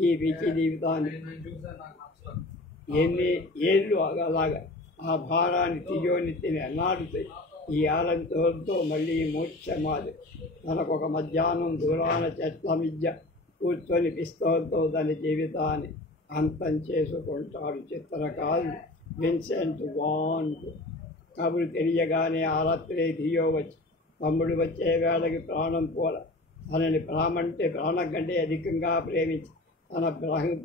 ఈ పిచ్చి జీవితాన్ని ఎన్ని ఏళ్ళు అలాగా ఆ భారాన్ని తియోనెత్తిని అన్నాడుతాయి. ఈ ఆలంతో మళ్ళీ మోక్షమాది. తనకొక మధ్యాహ్నం దూరాన చెట్ల మధ్య కూర్చొని పిస్తోల్తో తన జీవితాన్ని అంతం చేసుకుంటాడు చిత్రకారుడు విన్సెంట్ వాన్. కబురు తెలియగానే ఆ రాత్రి థియో వచ్చి తమ్ముడు వచ్చే వేళకి ప్రాణం పోల. తనని ప్రాణం కంటే అధికంగా ప్రేమించి తన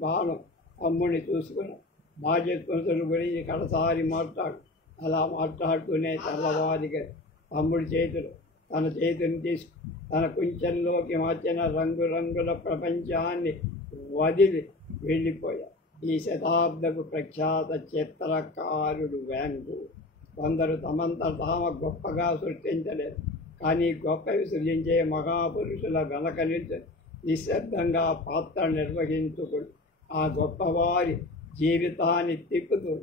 బాణం తమ్ముడిని చూసుకుని బాధ్యతల గురించి కడసారి అలా మాట్లాడుతూనే తెల్లవారిగా తమ్ముడి తన చేతిని తీసుకు తన కుంచెంలోకి మార్చిన రంగురంగుల ప్రపంచాన్ని వదిలి వెళ్ళిపోయాడు. ఈ శతాబ్దపు ప్రఖ్యాత చిత్రకారుడు వ్యాన్ గోగ్. కొందరు తమంతా తామ గొప్పగా సృష్టించలేదు, కానీ గొప్పవి సృజించే మహాపురుషుల వెనక నిశ్శబ్దంగా పాత్ర నిర్వహించుకుని ఆ గొప్పవారి జీవితాన్ని తిప్పుతూ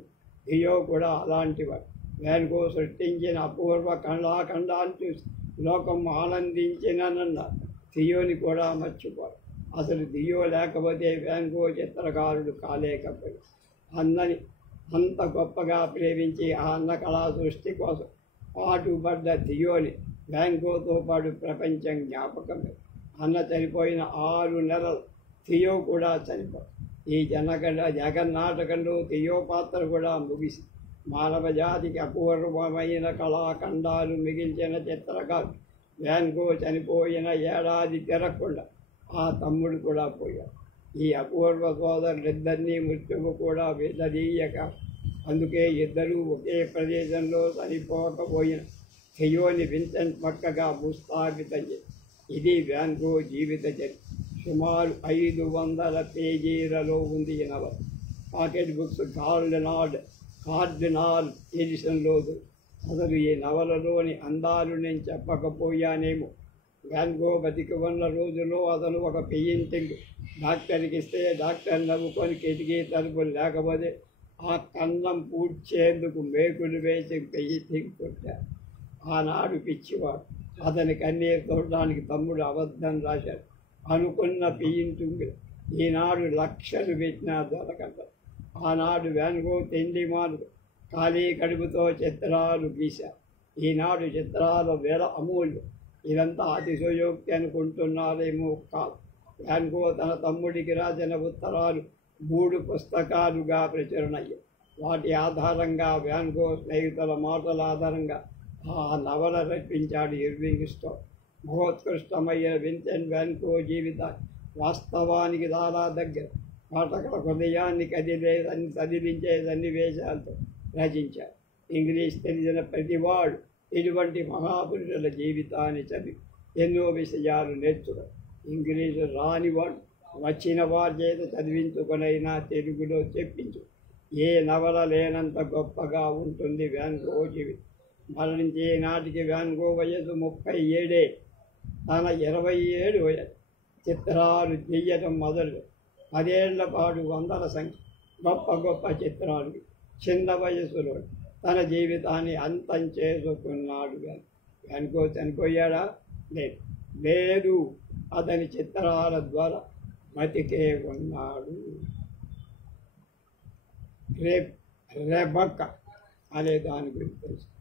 థియో కూడా అలాంటివాడు. వ్యాన్ గోగ్ సృష్టించిన అపూర్వ కళాఖండాన్ని చూసి లోకం ఆనందించినన్న థియోని కూడా మర్చిపోరు. అసలు థియో లేకపోతే వ్యాన్ గోగ్ చిత్రకారుడు కాలేకపోయి. అంత గొప్పగా ప్రేమించి ఆ అన్న కళా సృష్టి కోసం పాటుపడ్డ థియోని వ్యాన్ గోగ్తో పాటు ప్రపంచం జ్ఞాపకమే. అన్న చనిపోయిన 6 నెలలు థియో కూడా చనిపోయి. ఈ జగన్నాటకంలో థియో పాత్ర కూడా ముగిసి మానవ జాతికి అపూర్వమైన కళాఖండాలు మిగిల్చిన చిత్రకారుడు వ్యాన్ గోగ్ చనిపోయిన ఏడాది తిరగకుండా ఆ తమ్ముడు కూడా పోయాడు. ఈ అపూర్వ సోదరులిద్దరినీ మృత్యువు కూడా విడదీయక అందుకే ఇద్దరూ ఒకే ప్రదేశంలో చనిపోకపోయిన థియోని విన్సెంట్ పక్కగా భూస్థాపితం చేసి ఇది వ్యాన్ గోగ్ జీవిత చరిత్ర. సుమారు 500 పేజీలలో ఉంది ఈ నవల. పాకెట్ బుక్స్ కార్డినాల్ ఎడిషన్లో. అసలు ఈ నవలలోని అందాలు నేను చెప్పకపోయానేమో. వ్యాన్ గోగ్ బతికి ఉన్న రోజుల్లో అతను ఒక పెయింటింగ్ డాక్టర్కి ఇస్తే డాక్టర్ నవ్వుకొని కిటికీ తలుపులు లేకపోతే ఆ కన్నం పూడ్చేందుకు మేకులు వేసి పెయింటింగ్ కొట్టారు. ఆనాడు పిచ్చివాడు. అతని కన్నీరు చూడడానికి తమ్ముడు అబద్ధం రాశాడు. అనుకున్న పెయింటింగ్ ఈనాడు లక్షలు పెట్టినా దొరకదు. ఆనాడు వ్యాన్ గోగ్ తిండి మాను ఖాళీ కడుపుతో చిత్రాలు గీశారు. ఈనాడు చిత్రాల వేల అమూల్యం. ఇదంతా అతిశయోక్తి అనుకుంటున్నారేమో కాదు. వ్యాన్ గోగ్ తన తమ్ముడికి రాసిన ఉత్తరాలు 3 పుస్తకాలుగా ప్రచురణయ్యాయి. వాటి ఆధారంగా వ్యాన్ గోగ్ స్నేహితుల మాటల ఆధారంగా ఆ నవల రచించాడు ఇర్వింగ్ స్టోర్. మహోత్కృష్టమైన విన్సెంట్ వ్యాన్ గోగ్ జీవితాన్ని వాస్తవానికి చాలా దగ్గర పాఠకుల హృదయాన్ని కదిలించే సన్నివేశాలతో రచించారు. ఇంగ్లీష్ తెలిసిన ప్రతివాడు ఇటువంటి మహాపురుషుల జీవితాన్ని చదివి ఎన్నో విషయాలు నేర్చుకుని ఇంగ్లీషు రానివాడు వచ్చిన వారి చేత చదివించుకునైనా తెలుగులో చెప్పించు. ఏ నవల లేనంత గొప్పగా ఉంటుంది వ్యాన్ గోగ్ జీవితం. మరణించే నాటికి వ్యాన్ గోగ్ వయసు 37. తన 27 వయసు చిత్రాలు తీయటం మొదలు 10 ఏళ్ల పాటు వందల సంఖ్య గొప్ప చిత్రాలు చిన్న వయసులో తన జీవితాన్ని అంతం చేసుకున్నాడు. వ్యాన్ గోగ్ చనిపోయాడా? లేదు. అతని చిత్రాల ద్వారా మతికే ఉన్నాడు. రెబక్క అనే దాని గురించి తెలుసు.